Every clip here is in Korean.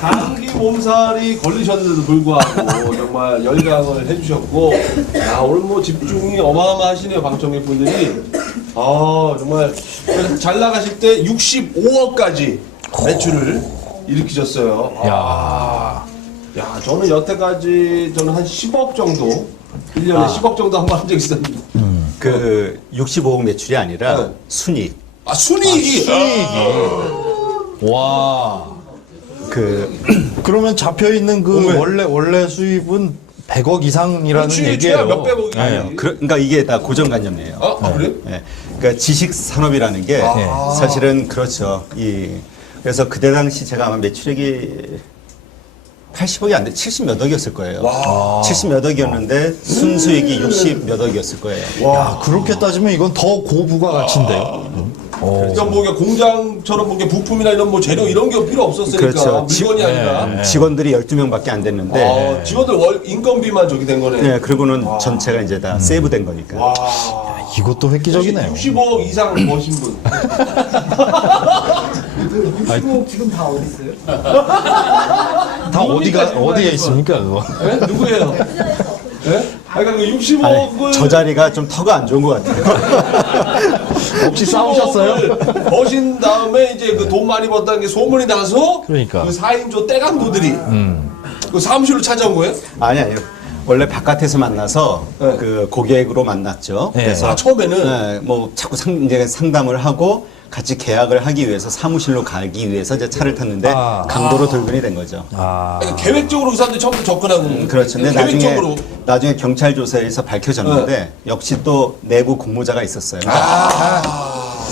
감기 몸살이 걸리셨는데도 불구하고 정말 열강을 해주셨고, 야, 오늘 뭐 집중이 어마어마하시네요, 방청객 분들이. 아, 정말 잘 나가실 때 65억까지 매출을 일으키셨어요. 야, 저는 여태까지 저는 한 10억 정도, 1년에 10억 정도 한 번 한 적이 있었는데. 그 65억 매출이 아니라 네. 순이익. 아, 순이익이! 와. 그러면 잡혀 있는 그 원래 수입은 100억 이상이라는 그렇지, 얘기예요. 몇백억이. 네. 그러니까 이게 다 고정관념이에요. 아, 그래요? 네. 그러니까 지식 산업이라는 게 사실은 그렇죠. 그래서 그때 당시 제가 아마 매출액이 80억이 안 돼, 70 몇 억이었을 거예요. 70 몇 억이었는데 순수익이 60 몇 억이었을 거예요. 야, 그렇게 따지면 이건 더 고부가 가치인데요. 그러니까 뭐 이게 공장처럼 뭐 이게 부품이나 이런 뭐 재료 이런 게 필요 없었으니까 그렇죠. 물건이 아니라 직원들이 12명밖에 안 됐는데 직원들 인건비만 저기 된 거네. 네, 그리고는 전체가 이제 다 세이브된 거니까. 와, 이것도 획기적이네요. 65억 이상 버신 분. 65억 지금 다 어디 있어요? 다 어디에 있습니까, 그거? 네? 누구예요? 네? 그러니까 그 65억을 저 자리가 좀 터가 안 좋은 것 같아요. 혹시 싸우셨어요? 버신 다음에 이제 그 돈 많이 벌다는 게 소문이 나서 그러니까. 그 4인조 떼강도들이 그 사무실로 찾아온 거예요? 아니요. 원래 바깥에서 만나서 네. 그 고객으로 만났죠. 네. 그래서 아, 처음에는? 네, 뭐 자꾸 이제 상담을 하고 같이 계약을 하기 위해서 사무실로 가기 위해서 이제 차를 탔는데 강도로 돌변이 된 거죠. 그러니까 계획적으로 그 사람들이 처음부터 접근하고 그렇죠. 근데 계획적으로 나중에 경찰 조사에서 밝혀졌는데 역시 또 내부 공모자가 있었어요.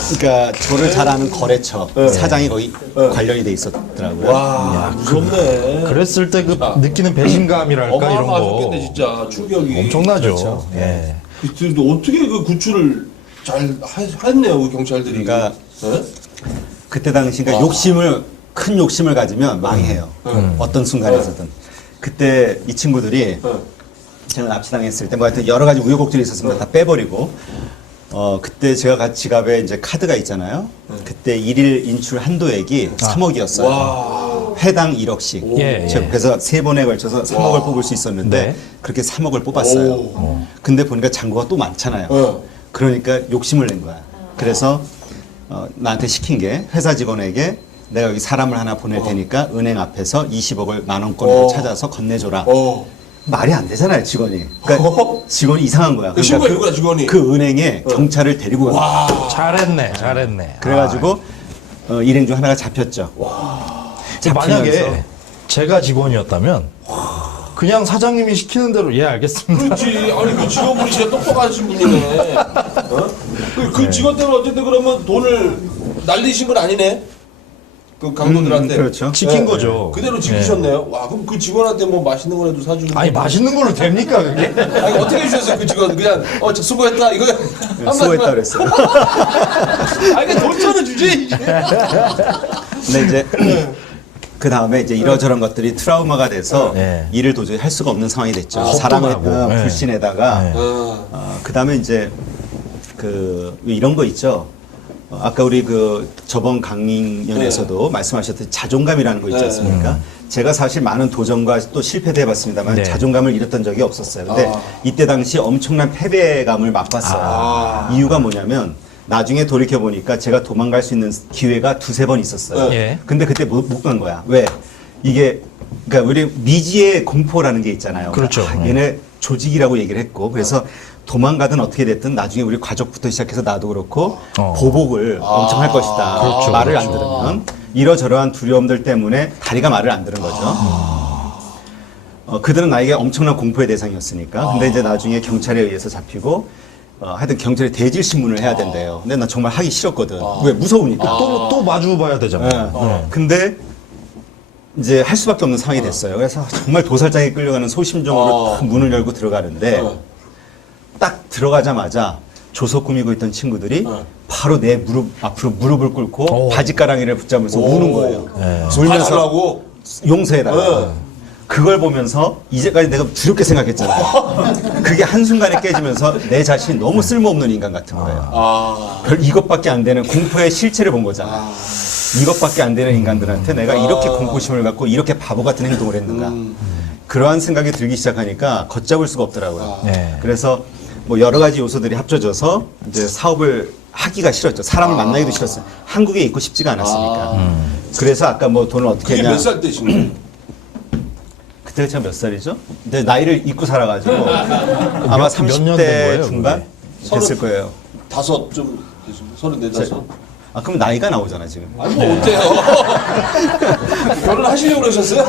그러니까 저를 잘 아는 거래처 사장이 거기 관련이 돼 있었더라고요. 와, 무섭네. 그랬을 때 그 느끼는 배신감이랄까 이런 거 어마어마하셨겠네 진짜 충격이. 엄청나죠. 그렇죠. 예. 근데 어떻게 그 구출을 잘 했네요 그 경찰들이. 그러니까 네? 그때 당시 그러니까 큰 욕심을 가지면 망해요. 어떤 순간에서든. 그때 이 친구들이 제가 납치당했을 때 뭐 하여튼 여러 가지 우여곡절이 있었습니다. 다 빼버리고 그때 제가 지갑에 이제 카드가 있잖아요. 그때 일일 인출 한도액이 3억이었어요. 회당 1억씩. 예, 예. 그래서 3번에 걸쳐서 3억을 뽑을 수 있었는데 네. 그렇게 3억을 뽑았어요. 근데 보니까 잔고가 또 많잖아요. 그러니까 욕심을 낸 거야. 그래서 나한테 시킨 게 회사 직원에게 내가 여기 사람을 하나 보낼 테니까 은행 앞에서 20억을 만원권으로 찾아서 건네줘라. 말이 안 되잖아요, 직원이. 그러니까 직원이 이상한 거야. 신고해, 누구야, 직원이? 그 은행에 경찰을 데리고 간 거야. 잘했네. 그래가지고 일행 중 하나가 잡혔죠. 만약에 제가 직원이었다면 그냥 사장님이 시키는 대로 예 알겠습니다. 그렇지. 아니 그 직원분이 진짜 똑똑하신 분이네. 그 직원들은 어쨌든 그러면 돈을 날리신 건 아니네. 그 강도들한테. 그렇죠. 지킨 거죠. 그대로 지키셨네요. 와, 그럼 그 직원한테 뭐 맛있는 거라도 사주는. 아니 맛있는 걸로 됩니까 그게? 아니 어떻게 해주셨어요 그 직원? 그냥 수고했다 이거. 수고했다 그랬어요. 아니 그냥 돈처럼 주지 이제. 근데 이제 그 다음에 이제 이러저런 것들이 트라우마가 돼서 네. 일을 도저히 할 수가 없는 상황이 됐죠. 겁도 사람의 나고. 네. 불신에다가 그 다음에 이제 그 이런 거 있죠. 아까 우리 그 저번 강의연에서도 말씀하셨듯이 자존감이라는 거 있지 않습니까? 제가 사실 많은 도전과 또 실패도 해봤습니다만 네. 자존감을 잃었던 적이 없었어요. 근데 이때 당시 엄청난 패배감을 맛봤어요. 이유가 뭐냐면 나중에 돌이켜보니까 제가 도망갈 수 있는 기회가 두세 번 있었어요. 예. 근데 그때 못 간 거야. 왜? 이게 그러니까 우리 미지의 공포라는 게 있잖아요. 그렇죠. 얘네 조직이라고 얘기를 했고 그래서 도망가든 어떻게 됐든 나중에 우리 가족부터 시작해서 나도 그렇고 보복을 엄청 할 것이다. 그렇죠, 말을 안 들으면 이러저러한 두려움들 때문에 다리가 말을 안 들은 거죠. 그들은 나에게 엄청난 공포의 대상이었으니까. 근데 이제 나중에 경찰에 의해서 잡히고 하여튼 경찰에 대질 신문을 해야 된대요. 근데 나 정말 하기 싫었거든. 왜? 무서우니까. 또 마주 봐야 되잖아요. 네. 근데 이제 할 수밖에 없는 상황이 됐어요. 그래서 정말 도살장에 끌려가는 소심정으로 탁 문을 열고 들어가는데 딱 들어가자마자 조서 꾸미고 있던 친구들이 바로 내 무릎 앞으로 무릎을 꿇고 바지가랑이를 붙잡으면서 우는 거예요. 울면서 하고 용서해달라. 그걸 보면서 이제까지 내가 두렵게 생각했잖아요. 그게 한순간에 깨지면서 내 자신이 너무 쓸모없는 인간 같은 거예요. 아. 별 이것밖에 안 되는 공포의 실체를 본 거잖아요. 이것밖에 안 되는 인간들한테 내가 이렇게 공포심을 갖고 이렇게 바보 같은 행동을 했는가. 그러한 생각이 들기 시작하니까 걷잡을 수가 없더라고요. 네. 그래서 뭐 여러 가지 요소들이 합쳐져서 이제 사업을 하기가 싫었죠. 사람을 만나기도 싫었어요. 한국에 있고 싶지가 않았으니까. 그래서 아까 뭐 돈을 어떻게 그게 했냐. 몇 살 때신 거예요? 그때가 제가 몇 살이죠? 근데 나이를 잊고 살아가지고 아마 몇 년 된 30대 거예요, 중반 그게? 됐을 거예요. 다섯 좀 되십니다. 34. 아 그럼 나이가 나오잖아 지금. 아니 뭐 어때요? 결혼하시려고 그러셨어요?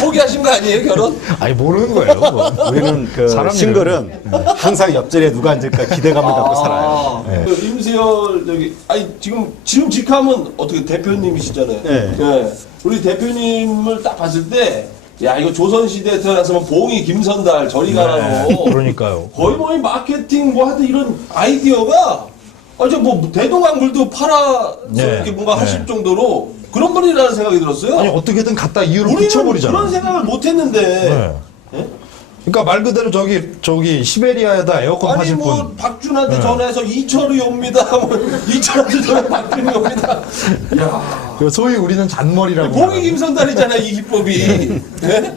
포기하신 거 아니에요 결혼? 아니 모르는 거예요. 뭐. 우리는 그 사람 싱글은 항상 옆자리에 누가 앉을까 기대감을 갖고 살아요. 아, 그 임수열 여기 아니 지금 직함은 어떻게 대표님이시잖아요. 네. 우리 대표님을 딱 봤을 때. 야 이거 조선시대에 태어났으면 봉이 김선달 저리 가라고 그러니까요. 거의 뭐 이 마케팅 뭐 하여튼 이런 아이디어가 아저 뭐 대동강 물도 팔아서 네. 이렇게 뭔가 네. 하실 정도로 그런 분이라는 생각이 들었어요. 아니 어떻게든 갖다 이유를 우리는 붙여버리잖아. 그런 생각을 못 했는데 네. 예? 그러니까 말 그대로 저기 시베리아에다 에어컨 아니 파실 뭐 분. 박준한테 네. 전화해서 이철이 옵니다 뭐 이철한테 전화 박준이 옵니다 야 그 소위 우리는 잔머리라고. 봉이 김선달이잖아요 이 기법이 예?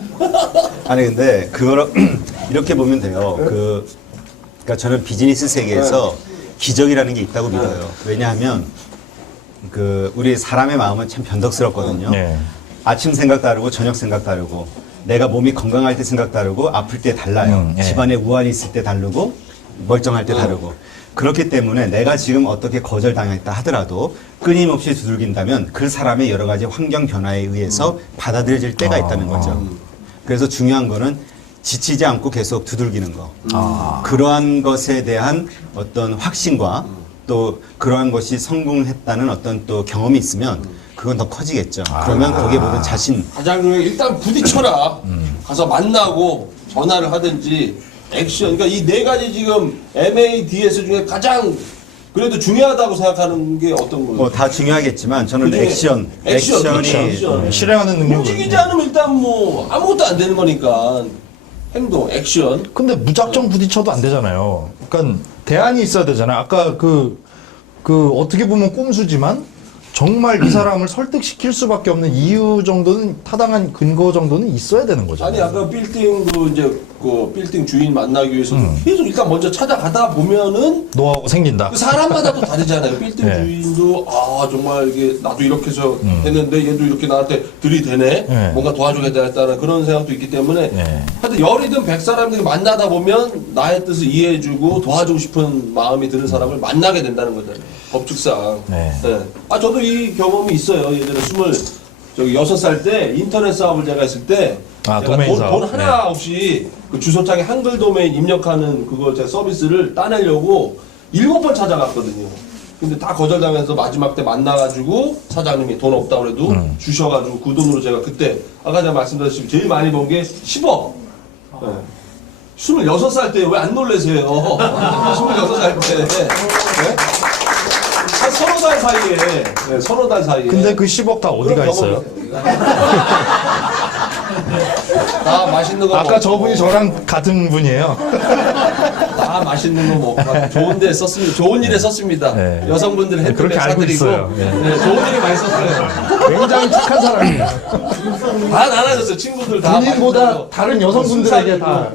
아니 근데 그걸 이렇게 보면 돼요. 그러니까 저는 비즈니스 세계에서 기적이라는 게 있다고 믿어요. 왜냐하면 그 우리 사람의 마음은 참 변덕스럽거든요. 네. 아침 생각 다르고 저녁 생각 다르고 내가 몸이 건강할 때 생각 다르고 아플 때 달라요. 예. 집안에 우환이 있을 때 다르고 멀쩡할 때 다르고 그렇기 때문에 내가 지금 어떻게 거절당했다 하더라도 끊임없이 두들긴다면 그 사람의 여러 가지 환경 변화에 의해서 받아들여질 때가 있다는 거죠. 그래서 중요한 거는 지치지 않고 계속 두들기는 거. 그러한 것에 대한 어떤 확신과 또 그러한 것이 성공했다는 어떤 또 경험이 있으면 그건 더 커지겠죠. 그러면 거기에 모든 자신. 가장 중요한 게 일단 부딪혀라 가서 만나고 전화를 하든지 액션 그러니까 이 네 가지 지금 MADS 중에 가장 그래도 중요하다고 생각하는 게 어떤 거예요? 뭐 다 중요하겠지만 저는 그중에 액션이 액션. 실행하는 능력을. 움직이지 않으면 일단 뭐 아무것도 안 되는 거니까 행동, 액션. 근데 무작정 부딪혀도 안 되잖아요. 그러니까 대안이 있어야 되잖아요. 아까 그 어떻게 보면 꼼수지만 정말 이 사람을 설득시킬 수밖에 없는 이유 정도는 타당한 근거 정도는 있어야 되는 거죠. 아니 아까 빌딩 그 빌딩 주인 만나기 위해서도 계속 일단 먼저 찾아가다 보면은 노하우가 생긴다. 그 사람마다 또 다르잖아요. 빌딩 네. 주인도 아 정말 이게 나도 이렇게 해서 했는데 얘도 이렇게 나한테 들이대네. 네. 뭔가 도와주겠다는 그런 생각도 있기 때문에 네. 하여튼 열이든 100사람들이 만나다 보면 나의 뜻을 이해해주고 도와주고 싶은 마음이 드는 사람을 만나게 된다는 거잖아요. 법칙상. 네. 아 저도 이 경험이 있어요. 예전에 6살 때 인터넷 사업을 제가 했을 때 아, 제가 도메인 사업. 돈 하나 없이 그 주소창에 한글 도메인 입력하는 그거 제가 서비스를 따내려고 7번 찾아갔거든요. 근데 다 거절당해서 마지막 때 만나가지고 사장님이 돈 없다고 그래도 주셔가지고 그 돈으로 제가 그때 아까 제가 말씀드렸듯이 제일 많이 번 게 10억. 26살 때 왜 안 놀래세요? 26살 때. 네? 한 서너 달 사이에. 네, 서너 달 사이에. 근데 그 10억 다 어디가 그런 있어요? 다 맛있는 거 아까 먹고, 저분이 저랑 같은 분이에요. 다 맛있는 거 먹고 좋은 데 썼습니다. 좋은 일에 썼습니다. 네. 여성분들 핸드백 그렇게 알고 사드리고 있어요. 네. 네, 좋은 일에 많이 썼어요. 굉장히 착한 사람이에요. 다 나눠줬어요. 친구들 다. 본인보다 맛있는 거. 다른 여성분들에게 다.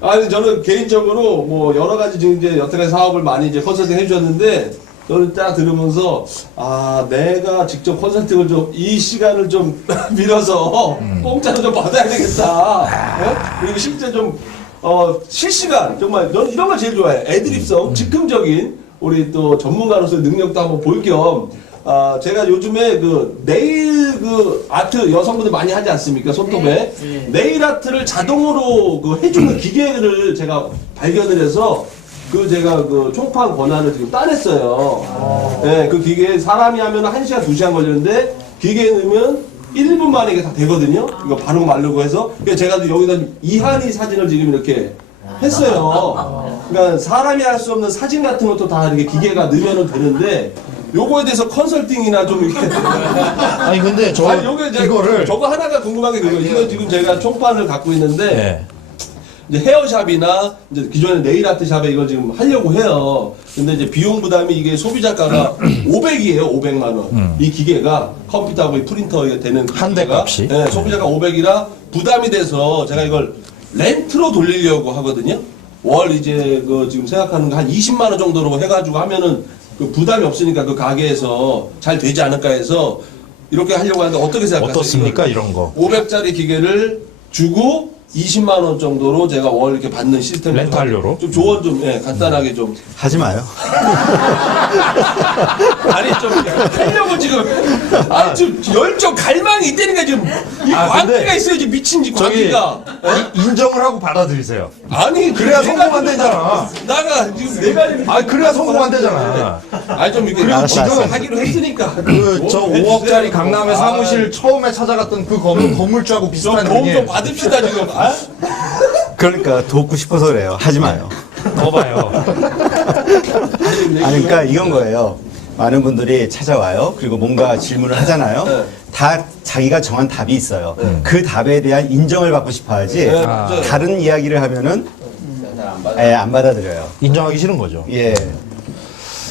아니 저는 개인적으로 뭐 여러 가지 지금 이제 여태까지 사업을 많이 이제 컨설팅 해주셨는데 저는 딱 들으면서 아 내가 직접 컨설팅을 좀 이 시간을 좀 밀어서 공짜로 좀 받아야 되겠다. 그리고 실제 좀 실시간 정말 넌 이런 걸 제일 좋아해. 애드립성 즉흥적인 우리 또 전문가로서의 능력도 한번 볼 겸. 제가 요즘에 그 네일 그 아트 여성분들 많이 하지 않습니까? 손톱에. 네일 아트를 자동으로 그 해주는 기계를 제가 발견을 해서 그 제가 그 총판 권한을 지금 따냈어요. 네, 그 기계 사람이 하면 1시간, 2시간 걸리는데 기계에 넣으면 1분 만에 이게 다 되거든요. 이거 바르고 마르고 해서. 그래서 제가 여기다 이한이 사진을 지금 이렇게 했어요. 그러니까 사람이 할 수 없는 사진 같은 것도 다 이렇게 기계가 넣으면 되는데 요거에 대해서 컨설팅이나 좀 이렇게. 아니 근데 저 아니, 요게 이제 이거를 저거 하나가 궁금한 게 그거. 이거 지금 제가 총판을 갖고 있는데 네. 이제 헤어샵이나 이제 기존의 네일 아트 샵에 이걸 지금 하려고 해요. 근데 이제 비용 부담이 이게 소비자가가 500이에요. 500만 원. 이 기계가 컴퓨터하고 이 프린터에 되는 한대 기계가, 값이? 네, 소비자가 500이라 부담이 돼서 제가 이걸 렌트로 돌리려고 하거든요. 월 이제 그 지금 생각하는 거 한 20만 원 정도로 해가지고 하면은 그 부담이 없으니까 그 가게에서 잘 되지 않을까 해서 이렇게 하려고 하는데 어떻게 생각하세요? 어떻습니까 이런 거? 500짜리 기계를 주고 20만 원 정도로 제가 월 이렇게 받는 시스템 렌탈료로? 좀 조언 좀 간단하게 좀 하지 마요. 아니 좀 하려고 지금 아니 좀 열정 갈망이 있다니까 지금 이 아, 근데 광기가 있어야지 미친지 저기 광기가 인정을 하고 받아들이세요. 아니 그래야 내가 성공 안 되잖아. 나가 지금 내가 아 그래야 성공 안 되잖아. 아니 좀 이렇게 알았어, 지금 알았어. 하기로 했으니까 그 저 뭐 5억짜리 해주세요. 강남의 아, 사무실 처음에 찾아갔던 그 건물주하고 좀 비슷한 도움 좀 중에 받읍시다 지금 아? 그러니까 돕고 싶어서 그래요. 하지 마요. 더 봐요. 아니, 그러니까 이건 거예요. 많은 분들이 찾아와요. 그리고 뭔가 질문을 하잖아요. 네. 다 자기가 정한 답이 있어요. 그 답에 대한 인정을 받고 싶어 하지. 네, 맞아요. 다른 이야기를 하면은 안 받아들여요. 인정하기 싫은 거죠. 예.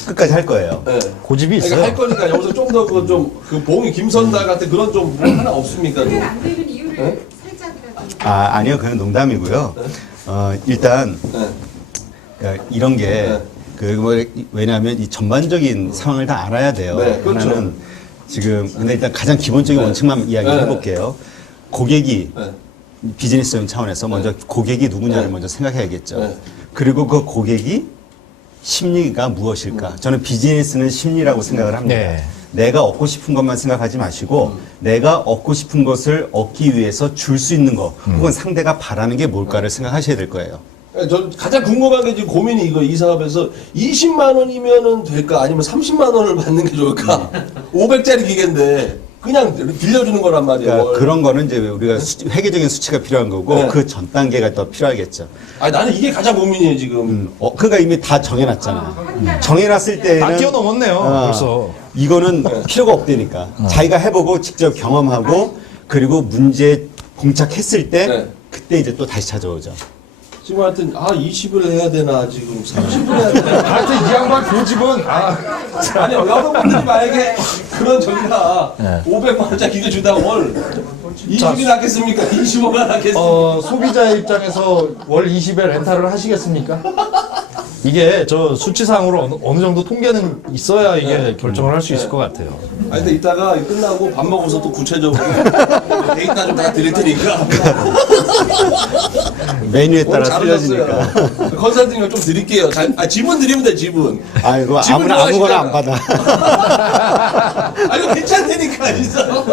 끝까지 할 거예요. 네. 고집이 그러니까 있어요. 할 거니까 여기서 좀 더 그 좀 그 봉이 김선달 같은 그런 좀 뭐 하나 없습니까? 좀? 안 되는 이유를 살짝이라도. 아니요. 그건 농담이고요. 일단 네. 그러니까 이런 게 왜냐하면 이 전반적인 상황을 다 알아야 돼요. 네, 그렇죠. 하나는 지금 근데 일단 가장 기본적인 네. 원칙만 이야기를 네. 해볼게요. 고객이 네. 비즈니스적인 차원에서 먼저 고객이 누구냐를 네. 먼저 생각해야겠죠. 네. 그리고 그 고객이 심리가 무엇일까? 저는 비즈니스는 심리라고 생각을 합니다. 네. 내가 얻고 싶은 것만 생각하지 마시고 내가 얻고 싶은 것을 얻기 위해서 줄 수 있는 것 혹은 상대가 바라는 게 뭘까를 생각하셔야 될 거예요. 저 가장 궁금한 게 지금 고민이 이 사업에서 20만 원이면은 될까 아니면 30만 원을 받는 게 좋을까? 500짜리 기계인데 그냥 빌려주는 거란 말이에요. 그러니까 월. 그런 거는 이제 우리가 회계적인 수치가 필요한 거고 네. 그 전 단계가 더 필요하겠죠. 아니 나는 이게 가장 고민이에요 지금. 그러니까 이미 다 정해놨잖아. 정해놨을 때는 다 뛰어넘었네요. 벌써. 이거는 필요가 없다니까. 자기가 해보고 직접 경험하고 그리고 문제 공착했을 때 네. 그때 이제 또 다시 찾아오죠. 지금 하여튼 20을 해야 되나 지금 30을 해야 되나 하여튼 이 양반 고집은 아니 여러분들이 만약에 그런 저기가 네. 500만 원짜리 기계 주다가 월 20이 낫겠습니까? 25가 낫겠습니까? 소비자의 입장에서 월 20에 렌탈을 하시겠습니까? 이게 저 수치상으로 어느 정도 통계는 있어야 이게 결정을 할 수 있을 것 같아요. 아니 근데 이따가 끝나고 밥 먹어서 또 구체적으로 데이터 좀 다 드릴 테니까 메뉴에 따라 오늘 틀려지니까. 잘하셨어요. 컨설팅을 좀 드릴게요. 지분 드리면 돼 지분. 아이고 지분 아무거나 안 좋아하시잖아. 받아. 아 이거 괜찮다니까 진짜.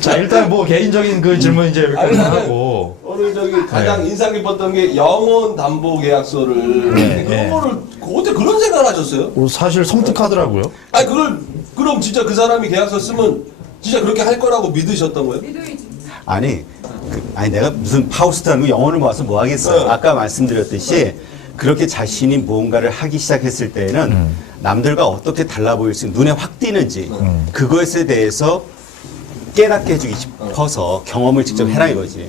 자 일단 뭐 개인적인 그 질문 이제 여기까지 하고 오늘 저기 가장 인상 깊었던 게 영혼 담보 계약서를 그런 거를 어떻게 그런 생각을 하셨어요? 사실 섬뜩하더라고요. 아니 그럼 진짜 그 사람이 계약서 쓰면 진짜 그렇게 할 거라고 믿으셨던 거예요? 믿어야지. 아니, 아니 내가 무슨 파우스트라는 거 영어를 모아서 뭐 하겠어요. 네. 아까 말씀드렸듯이 그렇게 자신이 무언가를 하기 시작했을 때는 남들과 어떻게 달라 보일 수 눈에 확 띄는지 그것에 대해서 깨닫게 해주기 싶어서 경험을 직접 해라 이거지.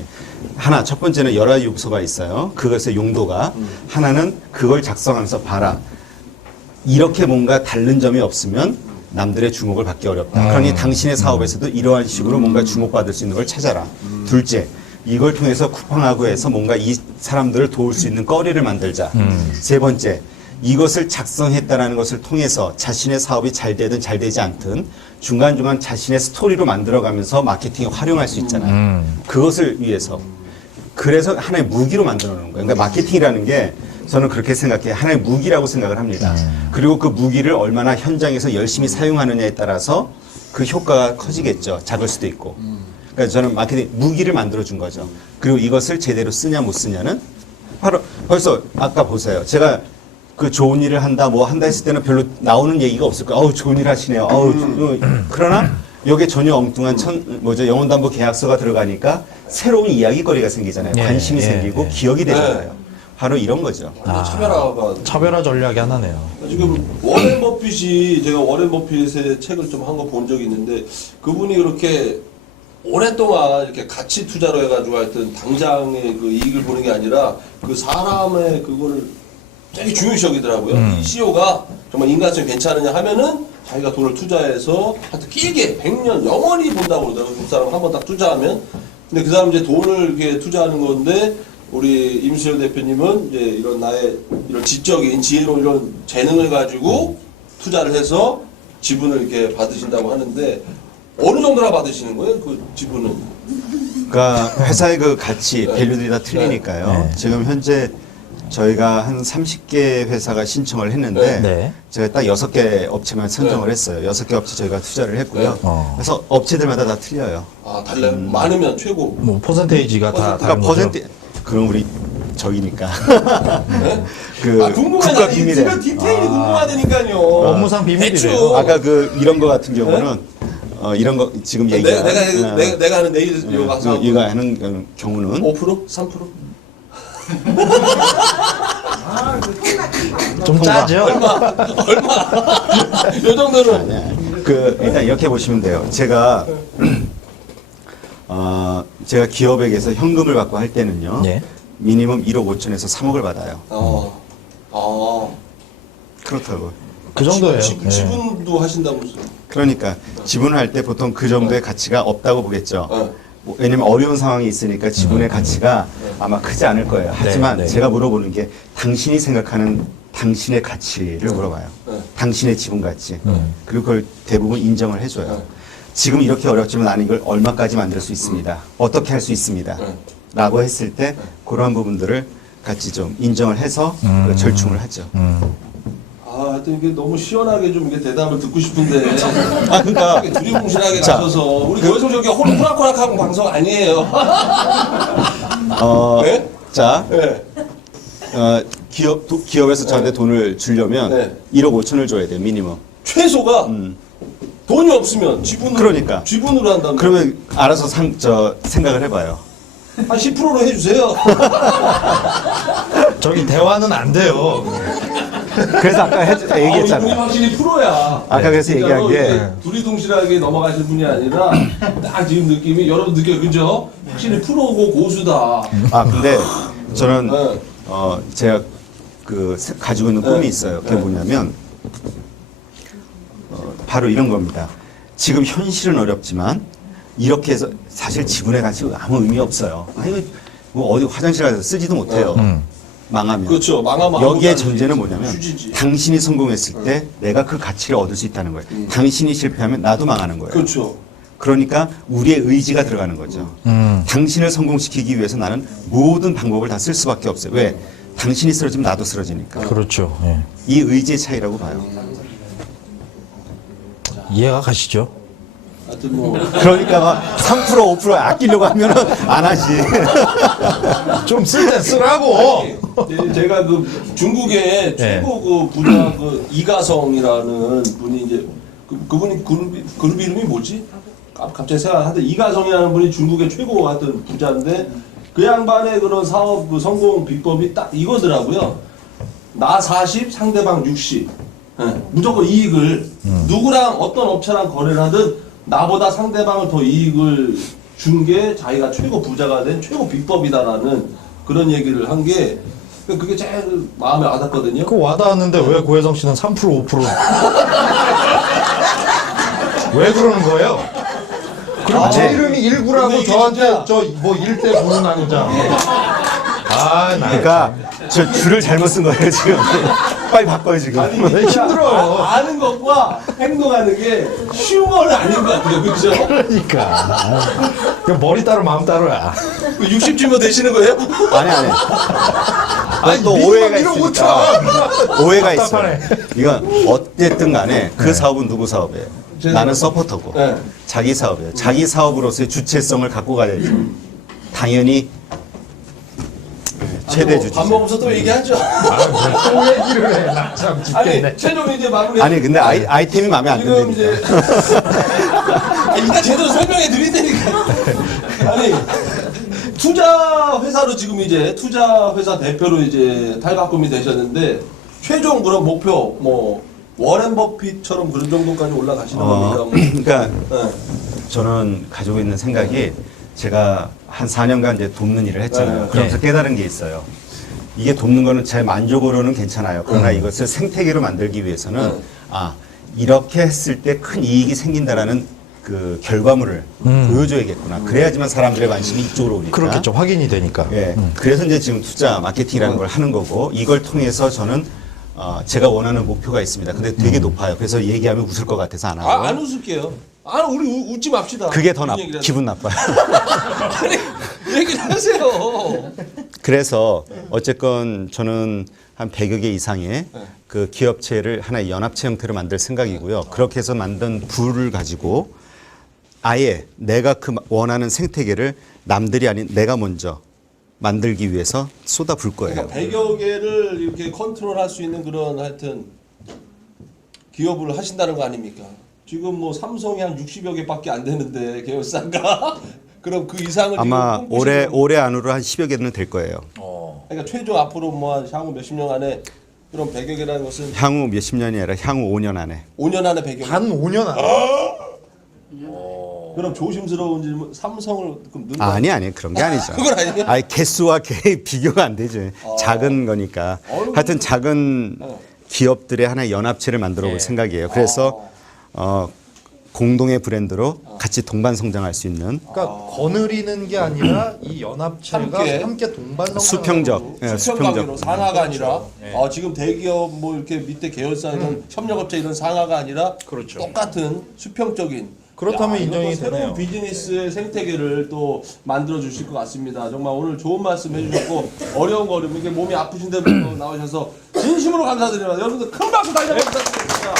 하나, 첫 번째는 여러 가지 요소가 있어요. 그것의 용도가. 하나는 그걸 작성하면서 봐라. 이렇게 뭔가 다른 점이 없으면 남들의 주목을 받기 어렵다. 그러니 당신의 사업에서도 이러한 식으로 뭔가 주목받을 수 있는 걸 찾아라. 둘째, 이걸 통해서 쿠팡하고 해서 뭔가 이 사람들을 도울 수 있는 거리를 만들자. 세 번째, 이것을 작성했다는 것을 통해서 자신의 사업이 잘 되든 잘 되지 않든 중간중간 자신의 스토리로 만들어가면서 마케팅에 활용할 수 있잖아요. 그것을 위해서. 그래서 하나의 무기로 만들어 놓는 거예요. 그러니까 마케팅이라는 게 저는 그렇게 생각해요. 하나의 무기라고 생각을 합니다. 그리고 그 무기를 얼마나 현장에서 열심히 사용하느냐에 따라서 그 효과가 커지겠죠. 작을 수도 있고. 그러니까 저는 마케팅 무기를 만들어 준 거죠. 그리고 이것을 제대로 쓰냐 못 쓰냐는 바로 벌써 아까 보세요. 제가 그 좋은 일을 한다 뭐 한다 했을 때는 별로 나오는 얘기가 없을 거예요. 어우 좋은 일 하시네요. 그러나 여기에 전혀 엉뚱한 영혼담보 계약서가 들어가니까 새로운 이야기거리가 생기잖아요. 예, 관심이 예, 생기고 예. 기억이 되잖아요. 바로 이런 거죠. 완전 차별화가 차별화 전략이 하나네요. 지금 워렌 버핏이 제가 워렌 버핏의 책을 좀 한 거 본 적이 있는데 그분이 그렇게 오랫동안 이렇게 가치 투자로 해가지고 하여튼 당장의 그 이익을 보는 게 아니라 그 사람의 그거를 되게 중요시 여기더라고요. 이 CEO가 정말 인간성이 괜찮으냐 하면은 자기가 돈을 투자해서 하여튼 길게 100년 영원히 본다고 그러더라고요. 그 사람 한 번 딱 투자하면. 근데 그 사람 이제 돈을 이렇게 투자하는 건데 우리 임수열 대표님은 이제 이런 나의 이런 지적인 지혜로 이런 재능을 가지고 투자를 해서 지분을 이렇게 받으신다고 하는데 어느 정도나 받으시는 거예요? 그 지분은? 그러니까 회사의 그 가치, 밸류들이 다 틀리니까요. 네. 지금 현재 저희가 한 30개 회사가 신청을 했는데 네. 제가 딱 6개 업체만 선정을 했어요. 6개 업체 저희가 투자를 했고요. 그래서 업체들마다 다 틀려요. 아 달라요? 많으면 최고. 뭐 퍼센테이지가 다 다른 그러니까 거죠. 퍼센트 그럼 우리 저기니까 네? 그 아 궁금해. 국가 나 비밀에 이거 디테일이 궁금하다니까요. 업무상 비밀이래요. 대충. 아까 그 이런 거 같은 경우는 이런 거 지금 얘기한 내가 하는 내일 이거 가서 이거 하는 경우는 5%? 3%? 좀 짜죠? 얼마? 요 정도는 그 일단 이렇게 보시면 돼요. 제가 제가 기업에게서 현금을 받고 할 때는요. 예. 미니멈 1억 5천에서 3억을 받아요. 그렇다고. 그 정도예요. 예. 지분도 하신다면서요? 그러니까 지분을 할 때 보통 그 정도의 가치가 없다고 보겠죠. 왜냐면 어려운 상황이 있으니까 지분의 가치가 아마 크지 않을 거예요. 하지만 네. 제가 물어보는 게 당신이 생각하는 당신의 가치를 물어봐요. 당신의 지분 가치. 그리고 그걸 대부분 인정을 해줘요. 지금 이렇게 어렵지만 나는 이걸 얼마까지 만들 수 있습니다. 어떻게 할 수 있습니다. 라고 했을 때 그러한 부분들을 같이 좀 인정을 해서 그 절충을 하죠. 아, 하여튼 이게 너무 시원하게 좀 이게 대답을 듣고 싶은데. 그러니까 이렇게 두리뭉실하게 자, 가셔서 우리 여기서 저기 호락호락하고 방송 아니에요. 네? 자, 네. 기업에서 저한테 돈을 주려면 네. 1억 5천을 줘야 돼요, 미니멈. 최소가 돈이 없으면 지분으로 그러니까. 지분으로 한다면 그러면 알아서 생각을 해봐요. 한 10%로 해주세요. 저기 대화는 안 돼요. 그래서 아까 이분이 얘기했잖아요. 확실히 프로야. 아까 그래서 얘기한 게 이렇게 두리둥실하게 넘어가실 분이 아니라 딱 지금 느낌이 여러분 느껴요, 그죠? 확실히 프로고 고수다. 근데 저는 네. 제가 가지고 있는 꿈이 있어요. 그게 뭐냐면 바로 이런 겁니다. 지금 현실은 어렵지만 이렇게 해서 사실 지분의 가치가 아무 의미 없어요. 아니 뭐 어디 화장실 가서 쓰지도 못해요. 망하면. 그렇죠. 망하면 여기에 아무것도 안 전제는 되지. 뭐냐면 휴지지. 당신이 성공했을 때 내가 그 가치를 얻을 수 있다는 거예요. 당신이 실패하면 나도 망하는 거예요. 그렇죠. 그러니까 우리의 의지가 들어가는 거죠. 당신을 성공시키기 위해서 나는 모든 방법을 다 쓸 수밖에 없어요. 왜? 당신이 쓰러지면 나도 쓰러지니까. 그렇죠. 예. 이 의지의 차이라고 봐요. 이해가 가시죠? 하여튼 뭐 그러니까 막 3% 5% 아끼려고 하면은 안 하지. 좀 쓸 때 쓰라고. 제가 그 중국의 최고 그 부자 그 이가성이라는 분이 이제 그분이 그룹 이름이 뭐지? 갑자기 생각하는데 이가성이라는 분이 중국의 최고 하여튼 부자인데 그 양반의 그런 사업 그 성공 비법이 딱 이거더라고요. 나 40, 상대방 60. 무조건 이익을 누구랑 어떤 업체랑 거래를 하든 나보다 상대방을 더 이익을 준 게 자기가 최고 부자가 된 최고 비법이다라는 그런 얘기를 한 게 그게 제일 마음에 와닿거든요. 그 와닿았는데 왜 고혜성 씨는 3% 5%? 왜 그러는 거예요? 그리고 제 이름이 근데 19라고 이게 저한테 진짜- 저 뭐 1대 보는 남자. 나 그러니까 저 줄을 잘못 쓴 거예요 지금. 빨리 바꿔요 지금. 아니 힘들어요. 아는 것과 행동하는 게 쉬운 건 아닌 것 같아요. 그죠? 그러니까. 그냥 머리 따로 마음 따로야. 60주면 되시는 거예요? 아니. 아니, 또 민망 오해가 이런 거 있으니까. 오해가 있어요. 답답하네. 이건 어쨌든 간에 그 사업은 누구 사업이에요? 나는 서포터고 네. 자기 사업이에요. 자기 사업으로서의 주체성을 갖고 가야지. 당연히 최대 주체. 밥 먹으면서 또 얘기하죠. 또 얘기를 해. 나 참 죽겠네. 아니 최종 이제 마무리. 아니 근데 아이템이 마음에 안 지금 든다니까. 이제 일단 제대로 설명해 드릴 테니까. 아니 투자 회사로 지금 이제 투자 회사 대표로 이제 탈바꿈이 되셨는데 최종 그런 목표 뭐 워렌 버핏처럼 그런 정도까지 올라가시는 겁니까? 뭐. 그러니까 네. 저는 가지고 있는 생각이 제가 한 4년간 이제 돕는 일을 했잖아요. 네. 그러면서 깨달은 게 있어요. 이게 돕는 거는 제 만족으로는 괜찮아요. 그러나 이것을 생태계로 만들기 위해서는 이렇게 했을 때 큰 이익이 생긴다라는 그 결과물을 보여줘야겠구나. 그래야지만 사람들의 관심이 이쪽으로 오니까. 그렇겠죠. 확인이 되니까. 예. 그래서 이제 지금 투자 마케팅이라는 걸 하는 거고 이걸 통해서 저는 제가 원하는 목표가 있습니다. 근데 되게 높아요. 그래서 얘기하면 웃을 것 같아서 안 하고. 안 웃을게요. 우리 웃지 맙시다. 그게 더 무슨 얘기를 기분 나빠요. 아니 얘기를 하세요. 그래서 어쨌건 저는 한 100여 개 이상의 그 기업체를 하나의 연합체 형태로 만들 생각이고요. 그렇게 해서 만든 부를 가지고 아예 내가 그 원하는 생태계를 남들이 아닌 내가 먼저 만들기 위해서 쏟아부을 거예요. 그러니까 100여 개를 이렇게 컨트롤할 수 있는 그런 하여튼 기업을 하신다는 거 아닙니까? 지금 뭐 삼성이 한 60여 개밖에 안 되는데 계열사가 그럼 그 이상을 아마 지금 꿈꾸시는 올해 안으로 한 10여 개는 될 거예요. 그러니까 최종 앞으로 뭐 한 향후 몇십 년 안에 그런 100여 개라는 것은 향후 몇십 년이 아니라 향후 5년 안에. 5년 안에 100여 개. 단 5년 안에. 그럼 조심스러운 질문 삼성을 그럼 넣는 아니 그런 게 아니죠. 그건 아니에요? 아니 개수와 개 비교가 안 되죠. 작은 거니까. 하여튼 작은 기업들의 하나의 연합체를 만들어 볼 생각이에요. 그래서 공동의 브랜드로 같이 동반 성장할 수 있는 그러니까 거느리는 게 아니라 이 연합체가 함께. 함께 동반 수평적, 예, 수평관계로 수평적. 상하가 아니라 지금 대기업 뭐 이렇게 밑에 계열사 이런 협력업체 이런 상하가 아니라 그렇죠. 똑같은 수평적인 그렇다면 이것도 인정이 새로운 되네요. 비즈니스의 생태계를 또 만들어 주실 것 같습니다. 정말 오늘 좋은 말씀 해주셨고 어려운 거 어려움 이게 몸이 아프신데 나오셔서 진심으로 감사드립니다. 여러분들 큰 박수 달려 부탁드립니다.